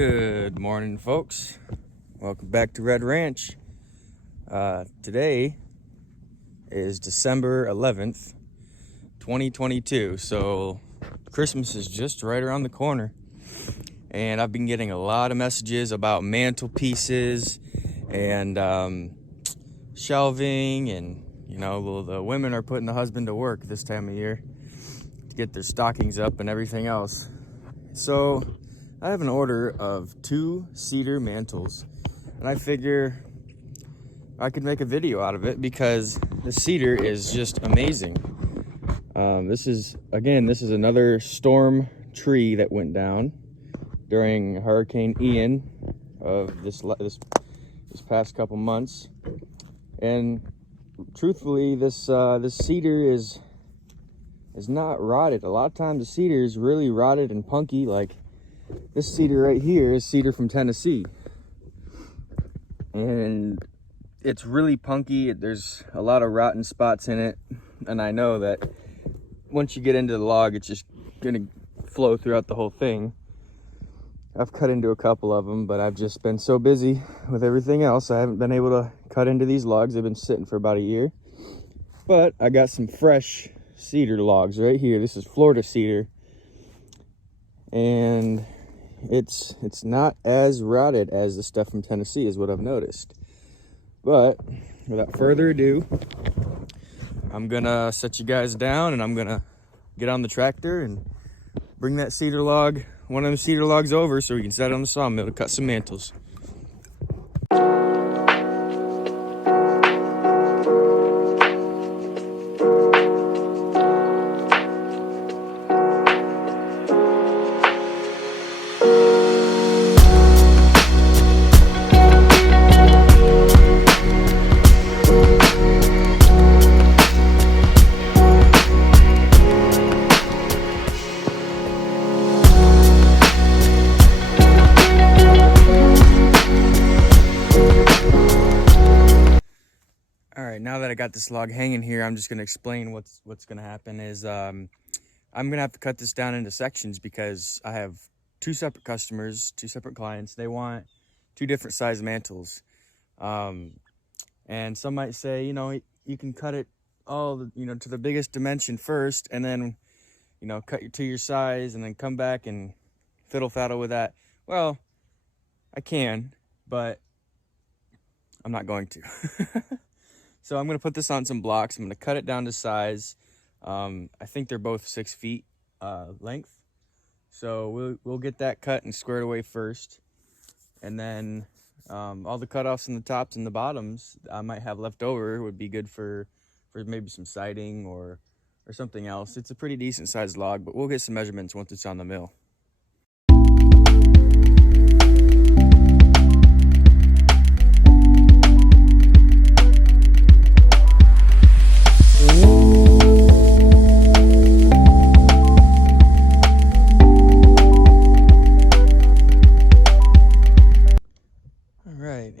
Good morning, folks. Welcome back to Red Ranch. Today is December 11th, 2022. So Christmas is just right around the corner. And I've been getting a lot of messages about mantelpieces and shelving, and the women are putting the husband to work this time of year to get their stockings up and everything else. So I have an order of 2 cedar mantles, and I figure I could make a video out of it because the cedar is just amazing. This is another storm tree that went down during Hurricane Ian of this past couple months, and truthfully, this cedar is not rotted. A lot of times the cedar is really rotted and punky. Like this cedar right here is cedar from Tennessee, and it's really punky. There's a lot of rotten spots in it, and I know that once you get into the log, it's just gonna flow throughout the whole thing. I've cut into a couple of them, but I've just been so busy with everything else, I haven't been able to cut into these logs. They've been sitting for about a year, but I got some fresh cedar logs right here. This is Florida cedar, and it's not as rotted as the stuff from Tennessee is what I've noticed. But without further ado, I'm gonna set you guys down, and I'm gonna get on the tractor and bring that cedar log, one of them cedar logs, over so we can set it on the sawmill to cut some mantles. Now that I got this log hanging here, I'm just going to explain what's going to happen is I'm going to have to cut this down into sections because I have 2 separate customers, 2 separate clients. They want 2 different size mantles. And some might say, you can cut it all, to the biggest dimension first, and then, cut it to your size and then come back and fiddle-faddle with that. Well, I can, but I'm not going to. So I'm going to put this on some blocks. I'm going to cut it down to size. I think they're both 6 feet length. So we'll get that cut and squared away first. And then all the cutoffs in the tops and the bottoms I might have left over would be good for maybe some siding or something else. It's a pretty decent sized log, but we'll get some measurements once it's on the mill.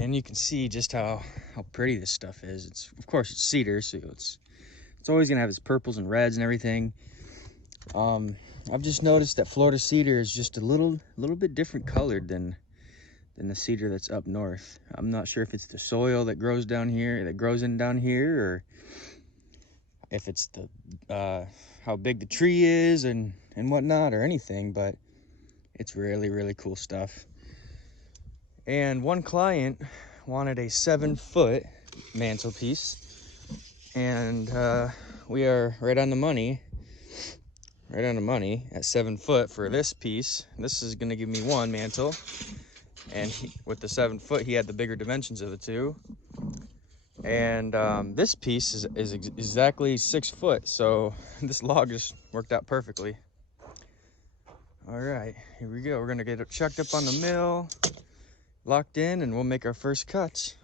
And you can see just how pretty this stuff is. Of course it's cedar, so it's always gonna have its purples and reds and everything. I've just noticed that Florida cedar is just a little bit different colored than the cedar that's up north. I'm not sure if it's the soil that grows down here, or if it's the how big the tree is and whatnot, or anything, but it's really cool stuff. And one client wanted a 7-foot mantelpiece, and we are right on the money at 7 foot for this piece. This is going to give me 1 mantle, and with the 7 foot, he had the bigger dimensions of the 2. And this piece is exactly 6 foot, so this log just worked out perfectly. All right, here we go. We're going to get it chucked up on the mill, locked in, and we'll make our first cuts.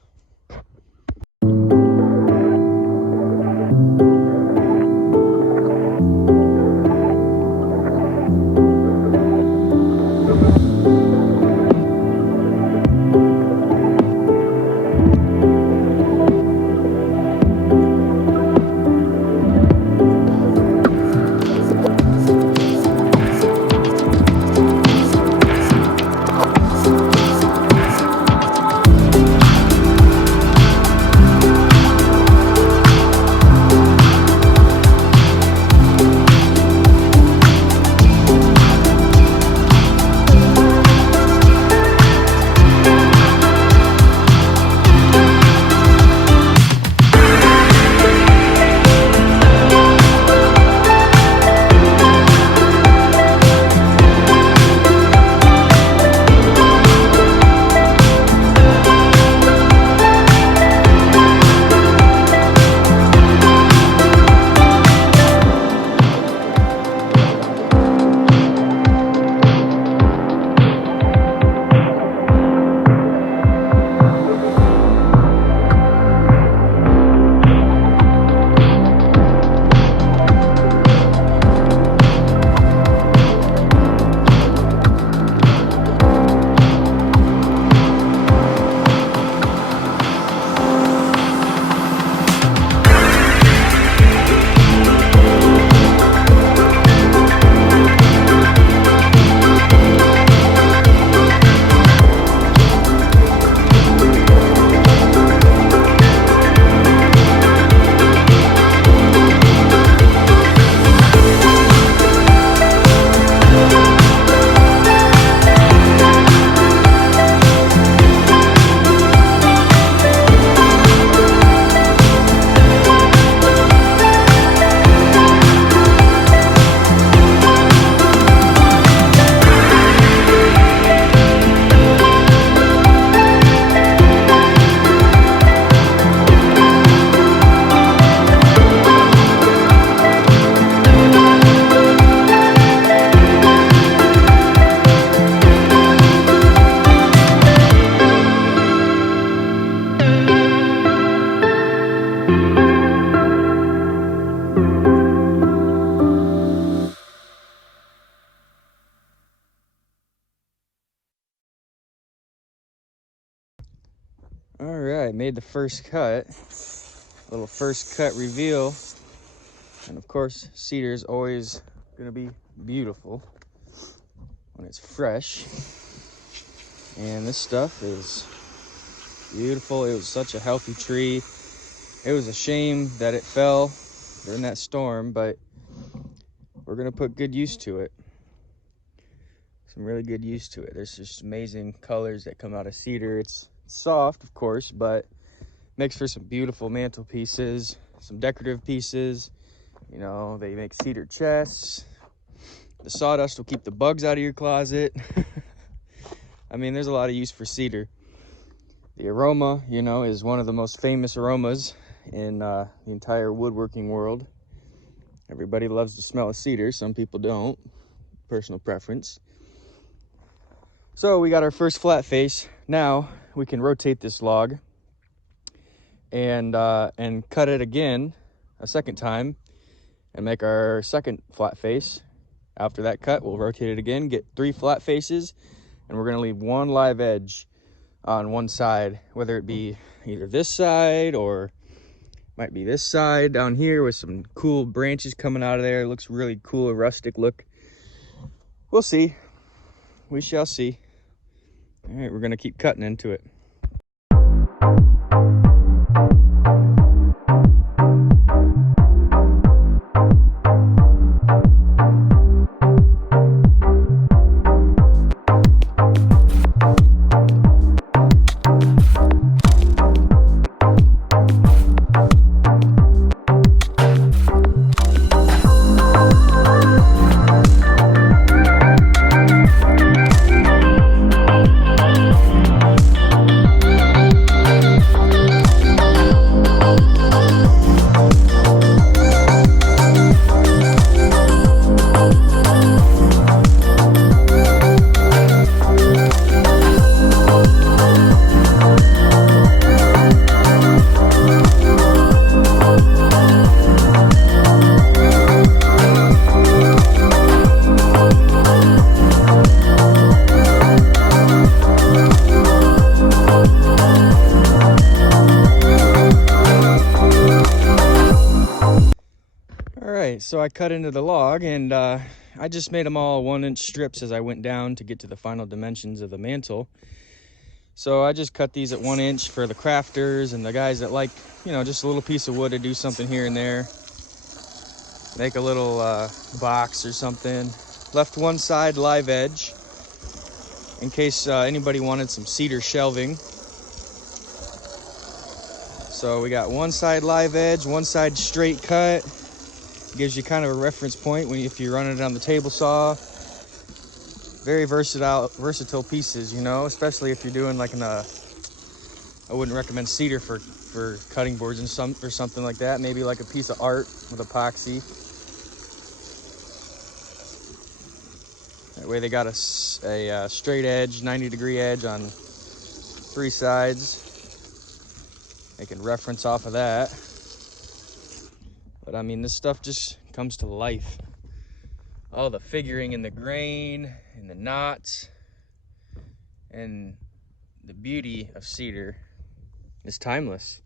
All right, made the first cut. Little first cut reveal. And of course, cedar is always gonna be beautiful when it's fresh. And this stuff is beautiful. It was such a healthy tree. It was a shame that it fell during that storm, but we're gonna put good use to it. Some really good use to it. There's just amazing colors that come out of cedar. It's soft, of course, but makes for some beautiful mantle pieces, some decorative pieces. You know, they make cedar chests. The sawdust will keep the bugs out of your closet. I mean, there's a lot of use for cedar. The aroma, you know, is one of the most famous aromas in the entire woodworking world. Everybody loves the smell of cedar. Some people don't. Personal preference. So we got our first flat face. Now we can rotate this log and cut it again a second time and make our second flat face. After that cut, we'll rotate it again, get 3 flat faces, and we're gonna leave 1 live edge on one side, whether it be either this side or might be this side down here with some cool branches coming out of there. It looks really cool, a rustic look. We'll see. We shall see. All right, we're gonna keep cutting into it. So I cut into the log, and I just made them all 1-inch strips as I went down to get to the final dimensions of the mantle. So I just cut these at 1 inch for the crafters and the guys that like, you know, just a little piece of wood to do something here and there. Make a little box or something. Left one side live edge in case anybody wanted some cedar shelving. So we got one side live edge, one side straight cut. Gives you kind of a reference point if you're running it on the table saw. Very versatile pieces, you know, especially if you're doing like I wouldn't recommend cedar for cutting boards and something like that. Maybe like a piece of art with epoxy. That way they got a straight edge, 90-degree edge on 3 sides. They can reference off of that. But I mean, this stuff just comes to life. All the figuring in the grain and the knots and the beauty of cedar is timeless.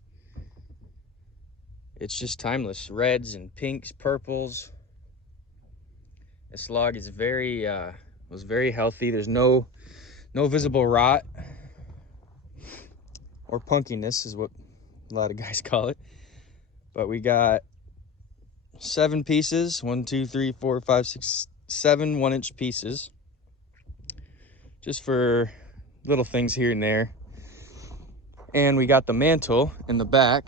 It's just timeless. Reds and pinks, purples. This log is was very healthy. There's no visible rot or punkiness is what a lot of guys call it. But we got 7 pieces, 1, 2, 3, 4, 5, 6, 7 1-inch pieces, just for little things here and there. And we got the mantle in the back.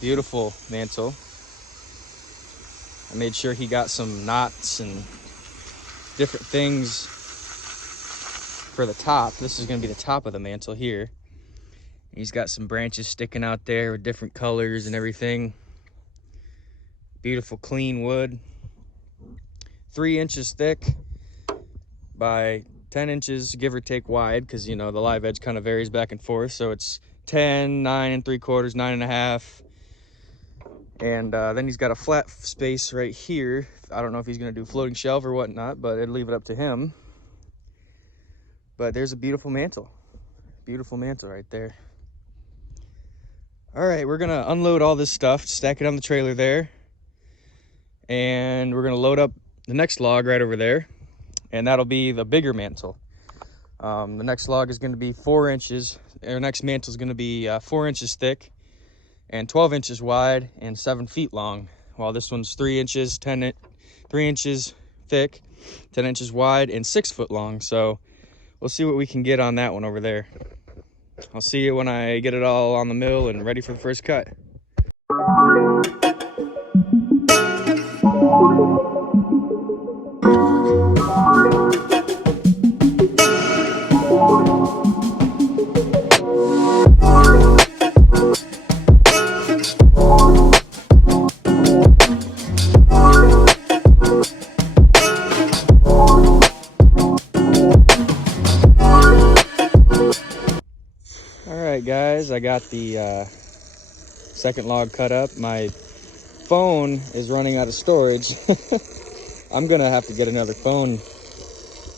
Beautiful mantle. I made sure he got some knots and different things for the top. This is going to be the top of the mantle here. He's got some branches sticking out there with different colors and everything. Beautiful clean wood. 3 inches thick by 10 inches, give or take wide, because you know the live edge kind of varies back and forth. So it's 10, 9 3/4, 9 1/2. And then he's got a flat space right here. I don't know if he's gonna do floating shelf or whatnot, but I'd leave it up to him. But there's a beautiful mantle. Beautiful mantle right there. All right, we're gonna unload all this stuff, stack it on the trailer there, and we're gonna load up the next log right over there, and that'll be the bigger mantle. The next log is gonna be 4 inches. Our next mantle is gonna be 4 inches thick and 12 inches wide and 7 feet long, while this one's 3 inches, 3 inches thick, 10 inches wide, and 6 foot long. So we'll see what we can get on that one over there. I'll see you when I get it all on the mill and ready for the first cut. Alright guys, I got the second log cut up. My phone is running out of storage. I'm gonna have to get another phone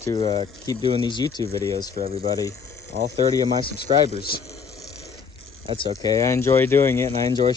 to keep doing these YouTube videos for everybody, all 30 of my subscribers. That's okay, I enjoy doing it and I enjoy